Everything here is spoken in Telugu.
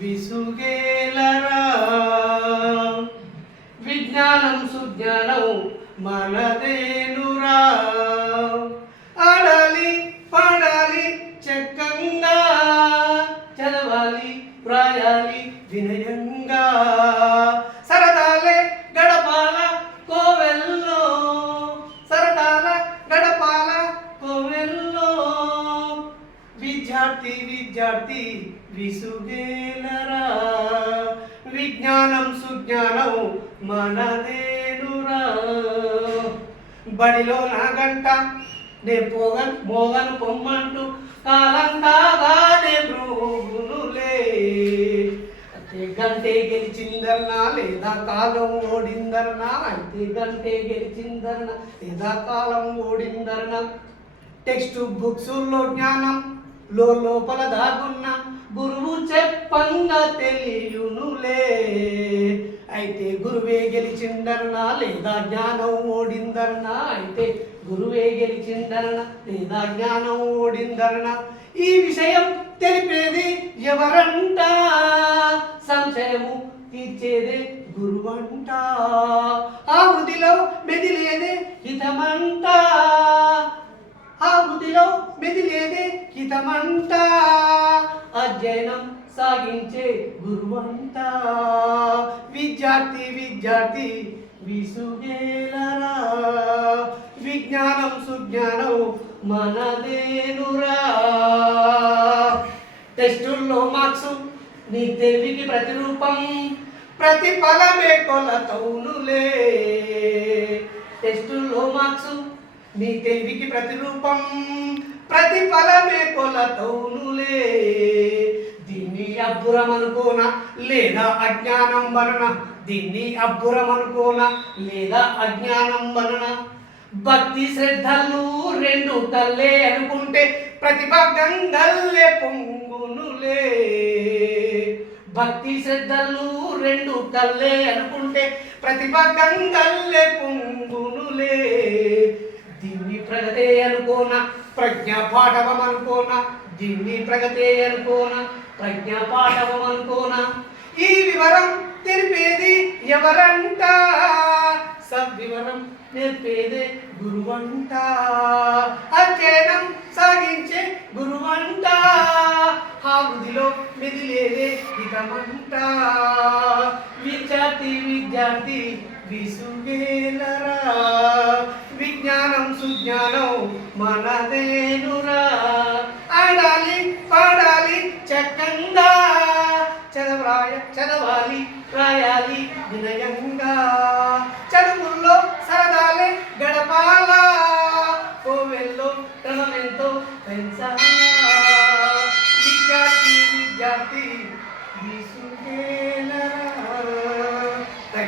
విసుగేలరా. విజ్ఞానం సుజ్ఞానం మనదేనురా. ఆడాలి పాడాలి చక్కంగా, చదవాలి రాయాలి వినయంగా. సరదాలే గడపాల కోవెల్లో, సరదాల గడపాల కోవెల్లో. విద్యార్థి విద్యార్థి విసుగేలరా. విజ్ఞానం సుజ్ఞానం మనదేనురా. బడిలో నా గంట నే పోగన్ మోగను పొమ్మంటూ కాలం కాగానే బ్రోగునులే. అయితే గంటే గెలిచిందన్నా లేదా కాలం ఓడిందన్నా, అయితే గంటే గెలిచిందన్నా లేదా కాలం ఓడిందన్నా. టెక్స్ట్ బుక్స్లో జ్ఞానం లోపల దాగున్న గురువు చెప్పంగా తెలియునులే. అయితే గురువే గెలిచిందన్నా లేదా జ్ఞానం ఓడిందన్నా, అయితే గురువే గెలిచిందన్నా లేదా జ్ఞానం ఓడిందన్నా. ఈ విషయం తెలిపేది ఎవరంట, సంశయము తీర్చేదే గురువంట. ఆ వృద్ధిలో మెదిలేదే హితమంట, ఆ వృద్ధిలో మెదిలేదే హితమంట. అధ్యయనం సాగించే గురువంట. విద్యార్థి విద్యార్థి విసుగేలరా. విజ్ఞానం సుజ్ఞానం మనదేనురా. టెస్టుల్లో మార్క్స్ నీ తెలివికి ప్రతిరూపం, ప్రతిఫలమే కొలతౌనులే. టెస్టుల్లో మార్క్స్ నీ తెలివికి ప్రతిరూపం, ప్రతిఫలమే కొలతౌనులే. దీన్ని అబ్బురం అనుకోనా లేదా అజ్ఞానం వలన, దీన్ని అబ్బురం అనుకోనా లేదా అజ్ఞానం వలన. భక్తి శ్రద్ధలు రెండు కల్లే అనుకుంటే ప్రతిభ గంగల్లే పొంగునులే. భక్తి శ్రద్ధలు రెండు కల్లే అనుకుంటే ప్రతిభ గంగల్లే పొంగునులే. దీన్ని ప్రగతే అనుకోనా ప్రజ్ఞా పాఠవం అనుకోనా, దీన్ని ప్రగతే అనుకోనా ప్రజ్ఞా పాఠవం అనుకోనా. ఈ వివరం తెలిపేది ఎవరంట, సద్వివరం నేర్పేదే గురువంట. అధ్యయనం సాగించే గురువంట. ఆ వృద్ధిలో మెదిలేదే హితమంట. విద్యార్థి విద్యార్థి విసుగేలరా. విజ్ఞానం సుజ్ఞానం మనదేనురా. ఆడాలి పాడాలి చక్కంగా, చదవాలి రాయాలి వినయంగా. చదువుల్లో సరదాలే గడపాల, కోవెల్లో క్రమమెంతో పెంచాలా. విద్యార్థి విద్యార్థి విసుగేలరా.